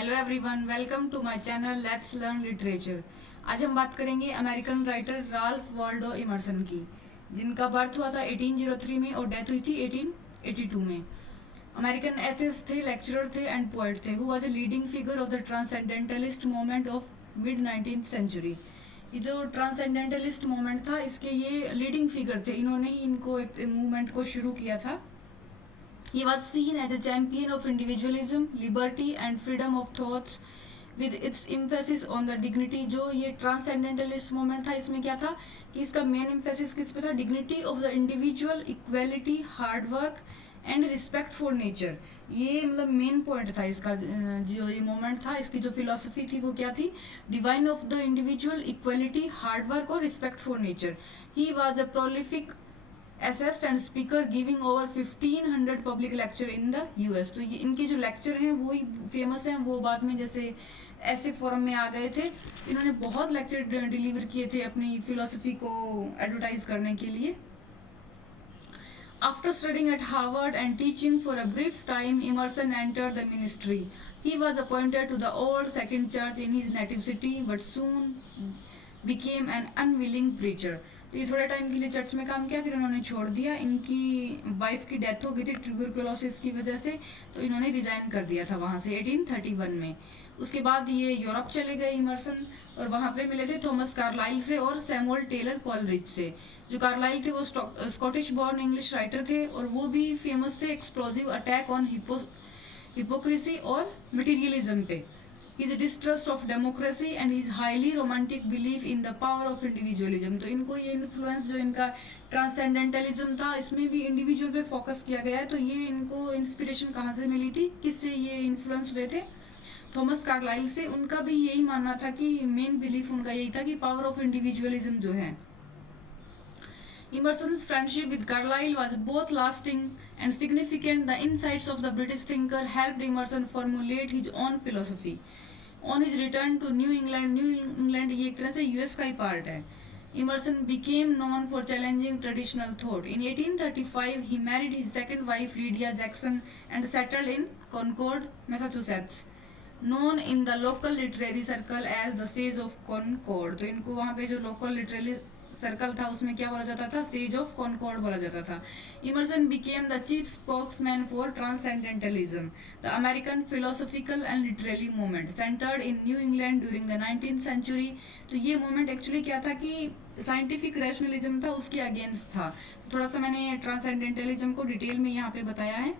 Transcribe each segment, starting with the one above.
Hello everyone, welcome to my channel let's learn literature. आज हम बात करेंगे American writer Ralph Waldo Emerson की, जिनका बर्थ हुआ था 1803 में और डेथ हुई थी 1882 में। अमेरिकन एथिस्ट थे, लेक्चरर थे एंड पोएट थे, who was a leading figure of the transcendentalist movement of mid 19th century. ये जो ट्रांसेंडेंटलिस्ट मूवमेंट था, इसके ये लीडिंग फिगर थे। इन्होंने ही इनको एक मूवमेंट को शुरू किया था। He was seen as a champion of individualism, liberty and freedom of thoughts with its emphasis on the dignity। जो ये ट्रांसेंडेंटलिस्ट मूवमेंट था, इसमें क्या था कि इसका मेन एम्फेसिस किस पे था? Dignity of the individual, equality, hard work and respect for nature. ये मतलब मेन पॉइंट था इसका। जो ये मूवमेंट था, इसकी जो फिलोसफी थी वो क्या थी? Divine of the individual, equality, hard work और respect for nature. He was a prolific essayist and speaker giving over 1500 public lecture in the US. तो ये इनके जो लेक्चर हैं वो ही फेमस हैं। वो बाद में जैसे ऐसे फोरम में आ गए थे। इन्होंने बहुत लेक्चर डिलीवर किए थे अपनी फिलोसफी को एडवर्टाइज करने के लिए। After studying at Harvard and teaching for a brief time, Emerson entered the ministry. He was appointed to the old Second Church in his native city, but soon became an unwilling preacher. तो ये थोड़े time के लिए church में काम किया, फिर उन्होंने छोड़ दिया। इनकी वाइफ की डेथ हो गई थी ट्यूबरकुलोसिस की वजह से, तो इन्होंने रिजाइन कर दिया था वहाँ से 1831 में। उसके बाद ये यूरोप चले गए इमर्सन, और वहाँ पे मिले थे थॉमस कार्लाइल से और सैमुअल टेलर कॉलरिज से। जो कार्लाइल थे वो स्कॉटिश बॉर्न इंग्लिश राइटर थे, और वो भी फेमस थे एक्सप्लोजिव अटैक ऑन हिपोक्रेसी और मटीरियलिज्म पे। His distrust of democracy and his highly romantic belief in the power of individualism। तो इनको ये इन्फ्लुएंस जो इनका ट्रांसेंडेंटलिज्म था, इसमें भी इंडिविजुअल पे फोकस किया गया है। तो ये इनको इंस्पिरेशन कहाँ से मिली थी, किससे ये इन्फ्लुएंस हुए थे? थॉमस कार्लाइल से। उनका भी यही मानना था कि मेन बिलीफ उनका यही था कि पावर ऑफ इंडिविजुअलिज्म जो है। Emerson's friendship with Carlyle was both lasting and significant. The insights of the British thinker helped Emerson formulate his own philosophy. On his return to New England ये एक तरह से यूएस का ही part है। Emerson became known for challenging traditional thought. In 1835, he married his second wife Lydia Jackson and settled in Concord, Massachusetts, known in the local literary circle as the Sage of Concord। तो इनको वहाँ पे जो local literary circle था उसमें क्या बोला जाता था? सेज ऑफ कॉनकॉर्ड बोला जाता था। Emerson became the chief spokesman for transcendentalism, the American philosophical and literary movement centred in New England during the 19th century. तो ये मूवमेंट एक्चुअली क्या था कि साइंटिफिक रैशनलिज्म था, उसके अगेंस्ट था। थोड़ा सा मैंने ट्रांसेंडेंटलिज्म को डिटेल में यहाँ पे बताया है।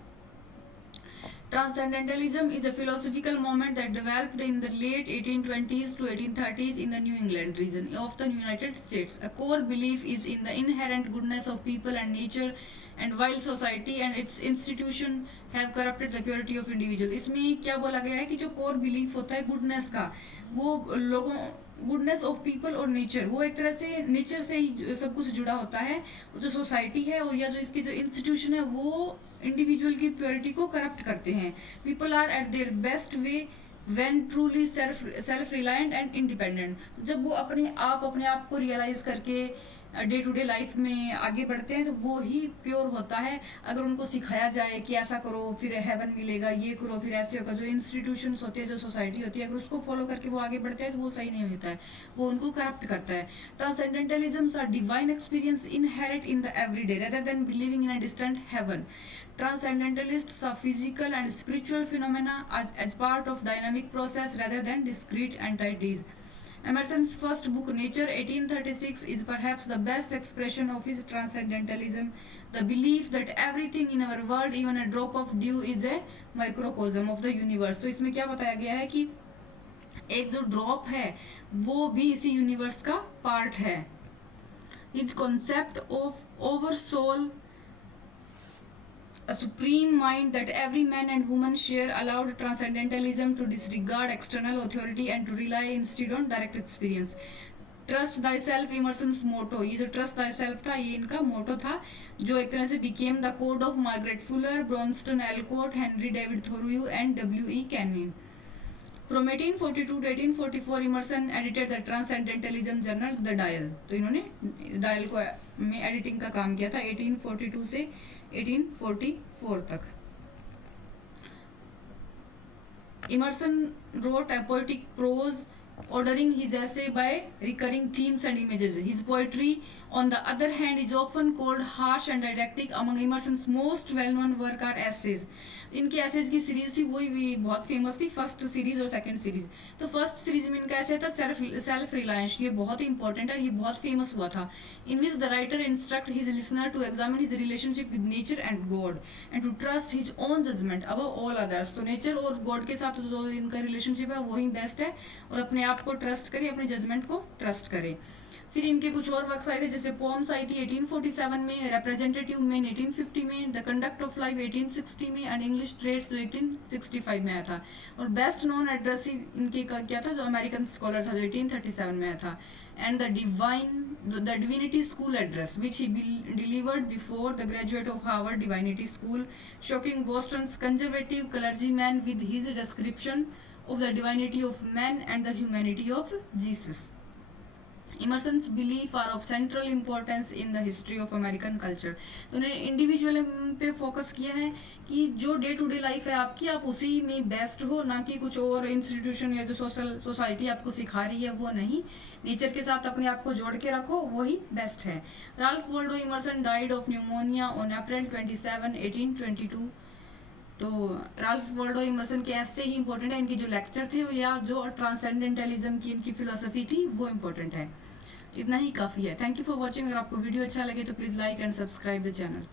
Transcendentalism is a philosophical movement that developed in the late 1820s to 1830s in the New England region of the United States. A core belief is in the inherent goodness of people and nature, and while society and its institution have corrupted the purity of individual। इसमें क्या बोला गया है कि जो core belief होता है goodness का, वो लोगों गुडनेस ऑफ पीपल और नेचर, वो एक तरह से नेचर से ही सब कुछ जुड़ा होता है। वो जो सोसाइटी है और या जो इसकी जो इंस्टीट्यूशन है वो इंडिविजुअल की प्योरिटी को करप्ट करते हैं। People are at their best way when truly self reliant and independent. जब वो अपने आप को रियलाइज करके डे टू डे लाइफ में आगे बढ़ते हैं, तो वो ही प्योर होता है। अगर उनको सिखाया जाए कि ऐसा करो फिर हेवन मिलेगा, ये करो फिर ऐसे होगा, जो इंस्टीट्यूशंस होती है, जो सोसाइटी होती है, अगर उसको फॉलो करके वो आगे बढ़ते हैं तो वो सही नहीं होता है, वो उनको करप्ट करता है। Transcendentalism are divine experience inherit in the everyday rather than believing in a distant heaven. Transcendentalists saw physical and spiritual phenomena as part of dynamic process rather than discrete entities. Emerson's first book, Nature, 1836, is perhaps the best expression of his transcendentalism, the belief that everything in our world, even a drop of dew, is a microcosm of the universe। तो इसमें क्या बताया गया है कि एक जो drop है वो भी इसी यूनिवर्स का पार्ट है। His concept of oversoul, a supreme mind that every man and woman share, allowed transcendentalism to disregard external authority and to rely instead on direct experience. Trust thy self Emerson's motto, ये जो trust thy self था ये इनका मोटो था, जो एक तरह से became the code of Margaret Fuller, Bronson Alcott, Henry David Thoreau and W.E. कैनिन। From 1842 to 1844 Emerson edited the transcendentalism journal the Dial. तो इन्होंने डायल को में एडिटिंग का काम किया था 1842 से 1844 तक। Emerson wrote a poetic prose ordering his essay by recurring themes and images. His poetry, on the other hand, is often called harsh and didactic. Among Emerson's most well-known work are essays. इनकी essays की series थी, वही भी बहुत famous थी, first series और second series. तो first series में इनका ऐसे था सेल्फ रिलायंस, ये बहुत ही इंपॉर्टेंट है, ये बहुत फेमस हुआ था. In which the writer instruct his listener to examine his relationship with nature and God and to trust his own judgment above all others. तो नेचर और गॉड के साथ जो इनका रिलेशनशिप है वही बेस्ट है, और अपने आप को ट्रस्ट करें, अपने जजमेंट को ट्रस्ट करें. फिर इनके कुछ और वर्क्स आए थे, जैसे पोम्स आई थी 1847 में, रिप्रेजेंटेटिव मेन 1850 में, द कंडक्ट ऑफ लाइफ 1860 में, एंड इंग्लिश ट्रेड्स जो 1865 में आया था. और बेस्ट नोन एड्रेस इनके क्या था, जो अमेरिकन स्कॉलर था, जो 1837 में आया था. And the divinity school address which he delivered before the graduate of Harvard divinity school, shocking Boston's conservative clergyman with his description of the divinity of man and the humanity of Jesus. Emerson's belief are of central importance in the history of American culture. तो उन्होंने individual पे focus किया है कि जो day to day life है आपकी, आप उसी में बेस्ट हो, ना कि कुछ और इंस्टीट्यूशन या जो सोसाइटी आपको सिखा रही है वो नहीं. नेचर के साथ अपने आप को जोड़ के रखो, वही बेस्ट है. Ralph Waldo Emerson died of pneumonia on April 27, 1822. तो राल्फ वॉल्डो इमर्सन के ऐसे ही इंपॉर्टेंट है, इनके जो लेक्चर थे या जो ट्रांसेंडेंटलिज्म की इनकी फिलोसफी थी वो इंपॉर्टेंट है. इतना ही काफ़ी है. Thank you for watching. अगर आपको वीडियो अच्छा लगे तो please like and subscribe the channel.